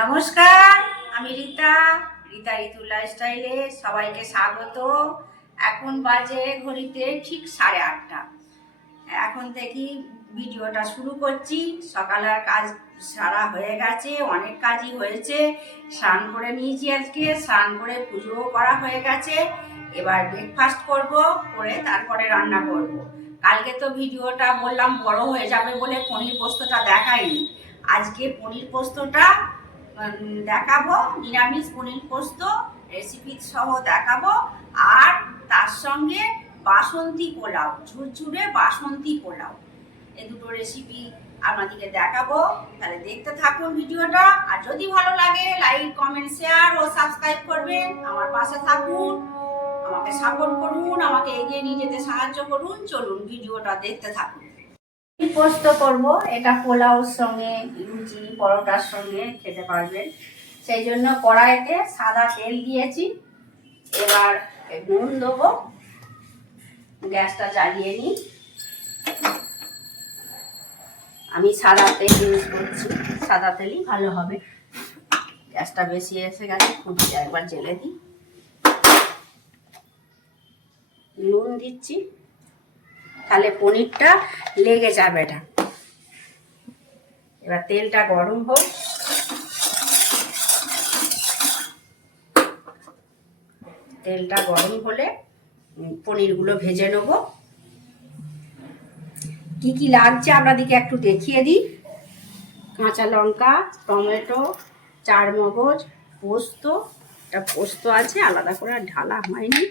নমস্কার, আমি রীতা ঋতু লাইফস্টাইলে সবাইকে স্বাগত। এখন বাজে ঘড়িতে ঠিক 8:30। এখন থেকে ভিডিওটা শুরু করছি। সকালের কাজ সারা হয়ে গেছে, অনেক কাজই হয়েছে। স্নান করে নিয়েছি, আজকে স্নান করে পুজোও করা হয়ে গেছে। এবার ব্রেকফাস্ট করব, করে তারপরে রান্না করব। কালকে তো ভিডিওটা বললাম বড় হয়ে যাবে বলে পনির পোস্তটা দেখাইনি। আজকে পনির পোস্তটা দেখাবো, নিরামিষ পনির পোস্ত রেসিপি সহ দেখাবো। আর তার সঙ্গে বাসন্তী পোলাও, ঝুরঝুরে বাসন্তী পোলাও, এই দুটো রেসিপি আপনাদেরকে দেখাবো। তাহলে দেখতে থাকুন ভিডিওটা। আর যদি ভালো লাগে লাইক, কমেন্ট, শেয়ার ও সাবস্ক্রাইব করবেন। আমার পাশে থাকুন, আমাকে সাপোর্ট করুন, আমাকে এগিয়ে নিয়ে যেতে সাহায্য করুন। চলুন ভিডিওটা দেখতে থাকুন। পোস্ত করব, এটা পোলাওর সঙ্গে, লুচি, পরোটার সঙ্গে খেতে পারবেন। সেই জন্য কড়াইতে সাদা তেল দিয়েছি। এবার নুন দেবো, গ্যাসটা জ্বালিয়ে নিই। আমি সাদা তেল ইউজ করছি, সাদা তেলই ভালো হবে। গ্যাসটা বেশি এসে গেছে, খুঁটিটা একবার জেলে দিই। নুন দিচ্ছি, তাহলে পনিরটা লেগে যাবে এটা। এবার তেলটা গরম হোক। তেলটা গরম হলে পনিরগুলো ভেজে নেব। কি কি লাগছে আপনাদেরকে একটু দেখিয়ে দিই। কাঁচা লঙ্কা, টমেটো, চারমগজ, পোস্ত। এটা পোস্ত আছে, আলাদা করে আর ঢালা হয়নি।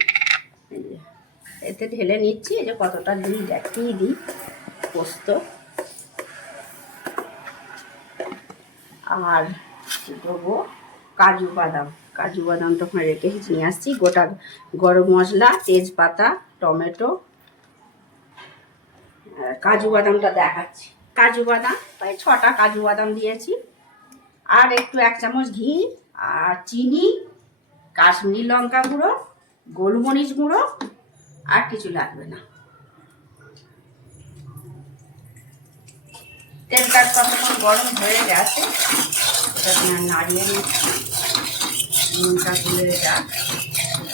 এতে ঢেলে নিচ্ছি। এই যে কতটা দিই দেখিয়ে দিই। পোস্ত আর দেবো কাজু বাদাম। কাজু বাদাম তখন রেখে নিয়ে আসছি। গোটা গরম মশলা, তেজপাতা, টমেটো, কাজু বাদামটা দেখাচ্ছি। কাজু বাদাম প্রায় 6টা কাজু বাদাম দিয়েছি। আর একটু 1 চামচ ঘি, আর চিনি, কাশ্মীরি লঙ্কা গুঁড়ো, গোলমরিচ গুঁড়ো, আর কিছু লাগবে না। তেলটা কতক্ষণ গরম হয়ে গেছে, এটা নাড়িয়ে নিচ্ছি। নুনটা তুলে যাক,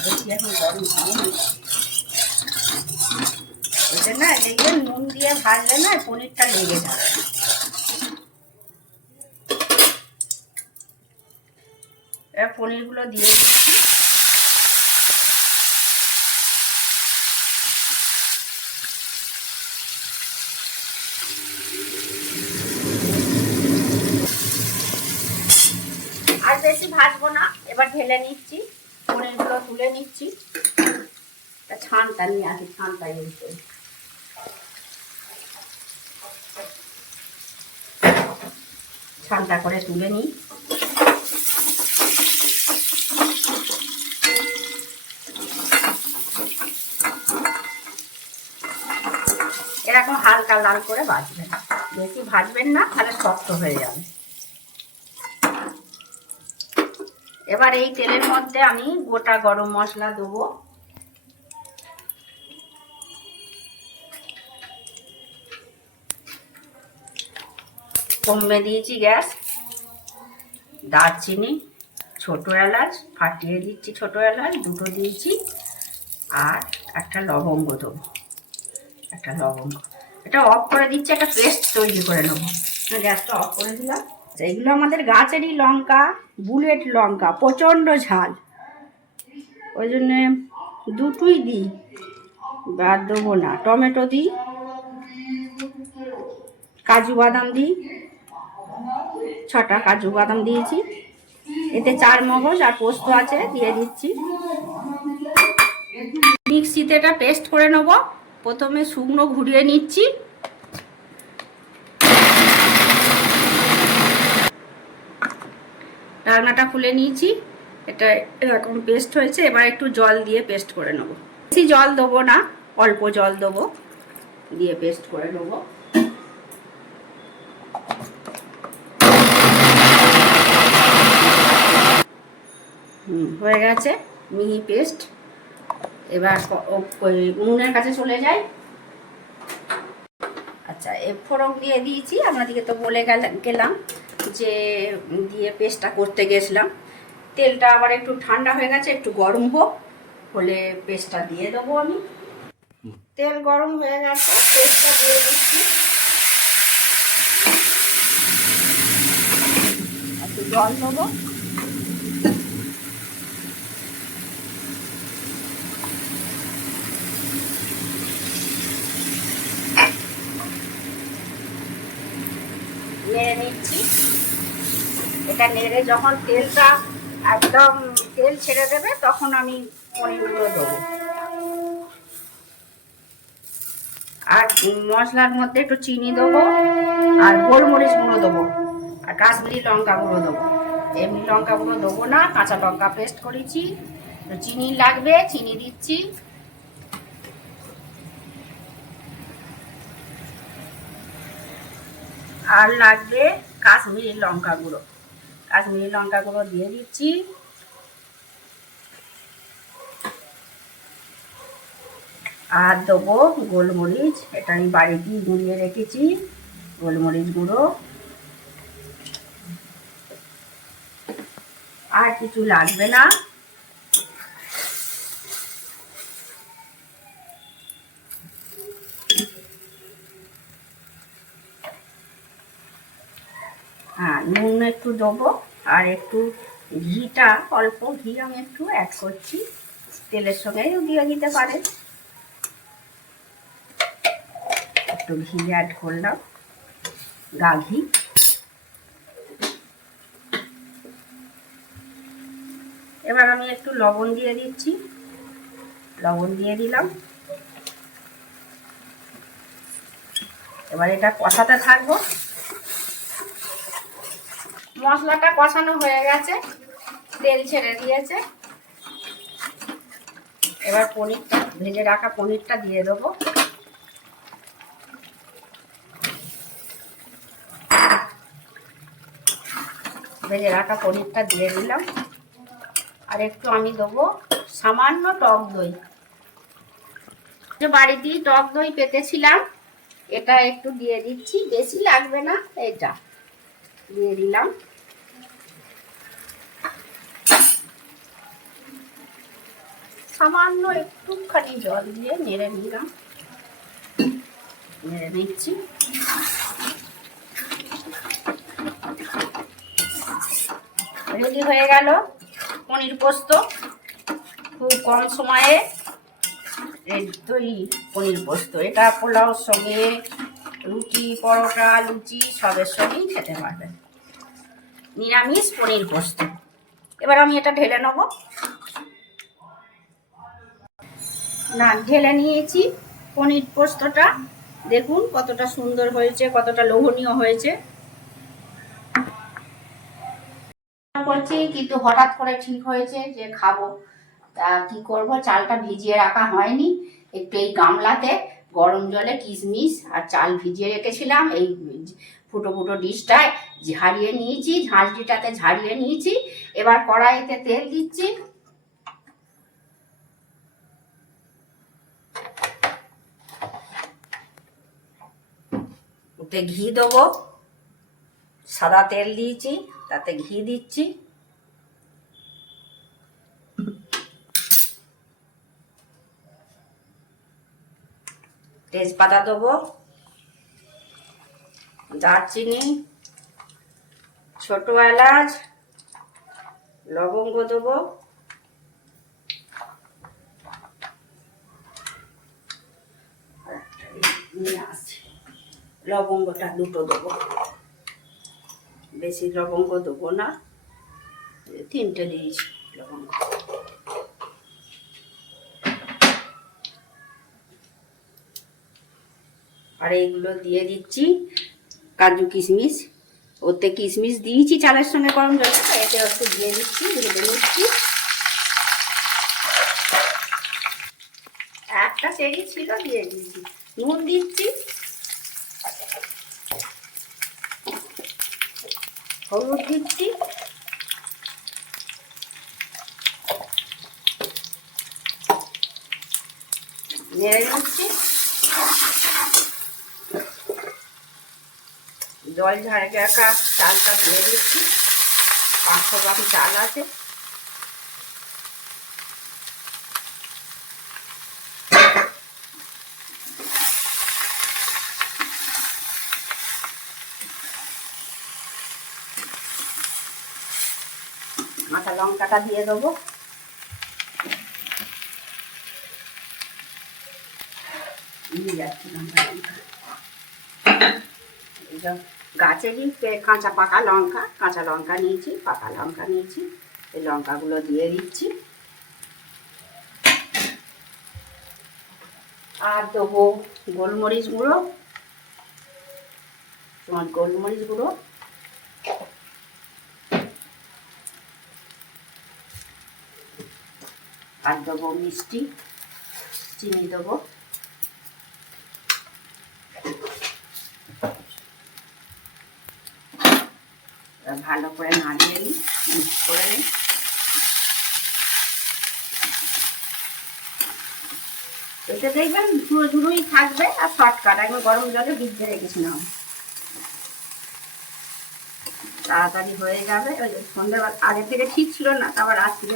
দেখি এখন গরম হয়নি। এটা না, এই যে নুন দিয়ে ভাজলে না পনিরটা লেগে যাবে। এবার পনিরগুলো দিয়ে দিচ্ছি। আর বেশি ভাজবো না, এবার ঢেলে নিচ্ছি। পনিরগুলো তুলে নিচ্ছি। ছানটা নিয়ে আসি, ছানটা ইউজ করি। ছানটা করে তুলে নিই। এরকম হালকা লাল করে ভাজবেন, বেশি ভাজবেন না, তাহলে শক্ত হয়ে যাবে। এবার এই তেলের মধ্যে আমি গোটা গরম মশলা দেবো। কমে দিয়েছি গ্যাস। দারচিনি, ছোট এলাচ ফাটিয়ে দিচ্ছি, ছোট এলাচ 2টো দিয়েছি। আর একটা লবঙ্গ দেবো, একটা লবঙ্গ। এটা অফ করে দিচ্ছি, একটা পেস্ট তৈরি করে নেবো। গ্যাসটা অফ করে দিলাম। এগুলো আমাদের গাছেরই লঙ্কা, বুলেট লঙ্কা, প্রচণ্ড ঝাল, ওই জন্যে 2টোই দিই, বাদ দেবো না। টমেটো দিই, কাজু বাদাম দিই, 6টা কাজু বাদাম দিয়েছি। এতে চারমগজ আর পোস্ত আছে, দিয়ে দিচ্ছি। মিক্সিতে এটা পেস্ট করে নেব। প্রথমে শুকনো ঘুরিয়ে নিচ্ছি। ঢাকনাটা খুলে নিয়েছি। এটা এরকম পেস্ট হয়েছে। এবার একটু জল দিয়ে পেস্ট করে নেব। বেশি জল দেবো না, অল্প জল দেবো, দিয়ে পেস্ট করে নেব। হয়ে গেছে মিহি পেস্ট। এবার উনুনের কাছে চলে যাই। আচ্ছা, ফোড়ন দিয়ে দিয়েছি, আপনাদেরকে তো বলে গেলাম। যে দিয়ে পেস্টটা করতে গেছিলাম। তেলটা আবার একটু ঠান্ডা হয়ে গেছে, একটু গরম হোক, হলে পেস্টটা দিয়ে দেবো আমি। তেল গরম হয়ে গেছে, পেস্টটা দিয়ে দিচ্ছি। একটু জল দেবো। নেড়ে নিচ্ছি। এটা নেড়ে যখন তেলটা একদম তেল ছেড়ে দেবে তখন আমি পনিরগুলো দেবো। আর মশলার মধ্যে একটু চিনি দেবো, আর গোলমরিচ গুঁড়ো দেবো, আর কাশ্মীরি লঙ্কা গুঁড়ো দেবো। এমনি লঙ্কা গুঁড়ো দেবো না, কাঁচা লঙ্কা পেস্ট করেছি। চিনি লাগবে, চিনি দিচ্ছি। আর লাগবে কাশ্মীরি লঙ্কা গুঁড়ো, কাশ্মীরি লঙ্কা গুঁড়ো দিয়ে দিচ্ছি। আর দেবো গোলমরিচ, এটা আমি বাড়িতেই গুঁড়িয়ে রেখেছি, গোলমরিচ গুঁড়ো। আর কিছু লাগবে না। হ্যাঁ, নুন একটু দেবো, আর একটু ঘিটা, অল্প ঘি আমি একটু অ্যাড করছি। তেলের সঙ্গেও দিয়ে দিতে পারেন। একটু ঘি অ্যাড করলাম, গা ঘি। এবার আমি একটু লবণ দিয়ে দিচ্ছি, লবণ দিয়ে দিলাম। এবার এটা কষাতে থাকবো। মশলাটা কষানো হয়ে গেছে, তেল ছেড়ে দিয়েছে। এবার পনিরটা, ভেজে রাখা পনিরটা দিয়ে দেবো। ভেজে রাখা পনিরটা দিয়ে দিলাম। আর একটু আমি দেবো সামান্য টক দই। বাড়িতেই টক দই পেতেছিলাম, এটা একটু দিয়ে দিচ্ছি, বেশি লাগবে না, এটা দিয়ে দিলাম। সামান্য একটুখানি জল দিয়ে নেড়ে নিলাম, নেড়ে নিচ্ছি। রেডি হয়ে গেল পনির পোস্ত। খুব কম সময়ে তৈরি পনির পোস্ত। এটা পোলাওর সঙ্গে, রুটি, পরোটা, লুচি সবের সঙ্গেই খেতে পারবেন। নিরামিষ পনির পোস্ত। এবার আমি এটা ঢেলে নেব। না, ঢেলে নিয়েছি পনির পোস্তটা। দেখুন কতটা সুন্দর হয়েছে, কতটা লোভনীয় হয়েছে। করছি, কিন্তু হঠাৎ করে ঠিক হয়েছে যে খাবো। তা কি করব, চালটা ভিজিয়ে রাখা হয়নি। একটু এই গামলাতে গরম জলে কিশমিশ আর চাল ভিজিয়ে রেখেছিলাম, এই ফুটো ফুটো ডিশটায় ঝাড়িয়ে নিয়েছি, ঝাঁঝরিটাতে ঝাড়িয়ে নিয়েছি। এবার কড়াইতে তেল দিচ্ছি। ওতে ঘি দেবো, সাদা তেল দিয়েছি, তাতে ঘি দিচ্ছি। তেজপাতা দেবো, দারচিনি, ছোট এলাচ, লবঙ্গ দেবো, লবঙ্গটা দুটো দেবো, বেশি লবঙ্গ দেবো না, 3টে দিয়েছি লবঙ্গ। আর এইগুলো দিয়ে দিচ্ছি কাজু কিশমিশ। ওতে কিশমিশ দিয়েছি চালের সঙ্গে গরম জলে, এতে একটু দিয়ে দিচ্ছি, ভেজে নিচ্ছি। একটা চেরি ছিল, দিয়ে দিচ্ছি। নুন দিচ্ছি, হলুদ দিচ্ছি, নেড়ে নিচ্ছি। জল ঝাড়ে রাখা চালটা দিয়ে দিচ্ছি। 500 গ্রাম চাল আছে। কাঁচা লঙ্কাটা দিয়ে দেবো। নিয়ে যাচ্ছি লঙ্কা গাছেরই কাঁচা লঙ্কা নিয়েছি, পাকা লঙ্কা নিয়েছি। এই লঙ্কাগুলো দিয়ে দিচ্ছি। আর দেবো গোলমরিচ গুঁড়ো, গোলমরিচ গুঁড়ো। আর দেবো মিষ্টি, চিনি দেবো। ভালো করে নাড়িয়ে নিই, মিক্স করে নিই। এটা দেখবেন ঝুড়ো ঝুড়োই থাকবে আর শর্টকাট, একবার গরম জলে ভিজিয়ে রেখেছিলাম, তাড়াতাড়ি হয়ে যাবে। ওই যে সন্ধ্যেবেলা আগে থেকে ঠিক ছিল না, তারপর রাত্রে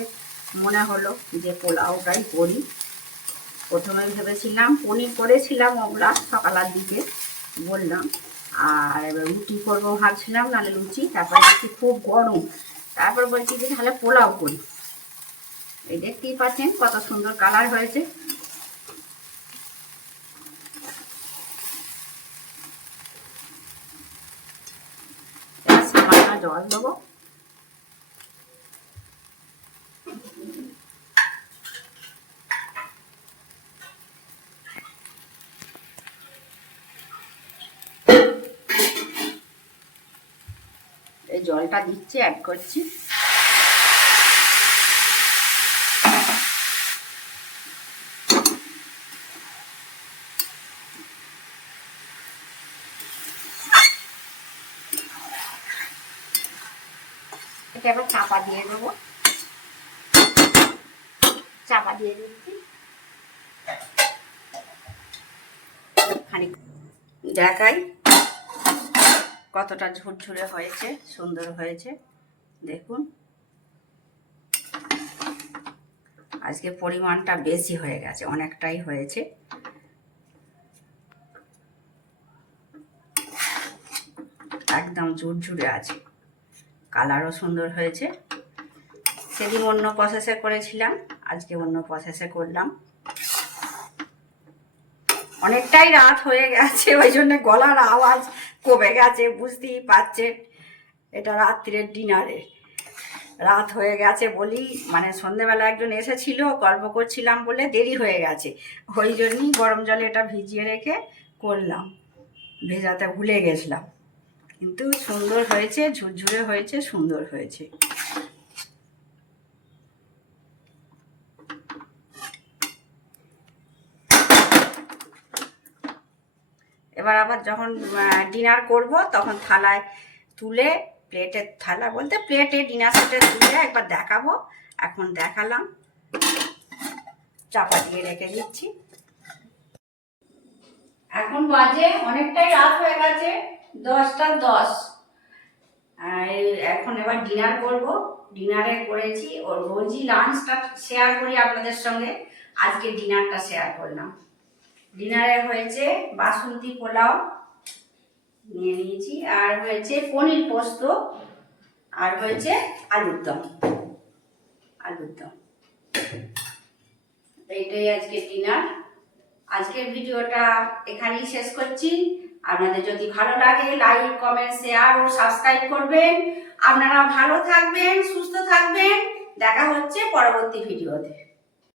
মনে হলো যে পোলাওটাই করি। প্রথমে ভেবেছিলাম পনির করেছিলাম ওগুলা সকালের দিকে বললাম, আর রুটি করবো ভাবছিলাম, নাহলে লুচি। তারপরে দেখছি খুব গরম, তারপর বলছি যে তাহলে পোলাও করি। এই দেখতেই পাচ্ছেন কত সুন্দর কালার হয়েছে। সামান্য জল দেবো। এই জলটা দিচ্ছি, অ্যাড করছি। এটা আবার চাপা দিয়ে দেবো, চাপা দিয়ে দিচ্ছি। খানিক দেখাই কতটা ঝুরঝুরে হয়েছে, সুন্দর হয়েছে। দেখুন আজকে পরিমাণটা বেশি হয়ে গেছে, অনেকটাই হয়েছে। একদম ঝুরঝুরে আছে, কালারও সুন্দর হয়েছে। সেদিন অন্য প্রসেসে করেছিলাম, আজকে অন্য প্রসেসে করলাম। অনেকটাই রাত হয়ে গেছে, ওই জন্য গলার আওয়াজ কমে গেছে, বুঝতেই পারছেন। এটা রাত্রের ডিনারের রাত হয়ে গেছে বলি, মানে সন্ধেবেলা একজন এসেছিল, গল্প করছিলাম বলে দেরি হয়ে গেছে, ওই জন্যই গরম জলে এটা ভিজিয়ে রেখে করলাম, ভেজাতে ভুলে গেছিলাম। কিন্তু সুন্দর হয়েছে, ঝুরঝুরে হয়েছে, সুন্দর হয়েছে। এবার আবার যখন ডিনার করব তখন থালায় তুলে, প্লেটের থালা বলতে প্লেটে ডিনার সেটে তুলে একবার দেখাবো। এখন দেখালাম, চাপা দিয়ে রেখে দিচ্ছি। এখন বাজে অনেকটাই রাত হয়ে গেছে, 10টা 10। এখন এবার ডিনার করব। ডিনারে করেছি, ওর রোজই লাঞ্চটা শেয়ার করি আপনাদের সঙ্গে, আজকে ডিনারটা শেয়ার করলাম। ডিনারে হয়েছে বাসন্তী পোলাও নিয়ে নিয়েছি, আর হয়েছে পনির পোস্ত, আর হয়েছে আলুর দম। এইটাই আজকে ডিনার। আজকের ভিডিওটা এখানেই শেষ করছি। আপনাদের যদি ভালো লাগে লাইক, কমেন্ট, শেয়ার ও সাবস্ক্রাইব করবেন। আপনারা ভালো থাকবেন, সুস্থ থাকবেন। দেখা হচ্ছে পরবর্তী ভিডিওতে।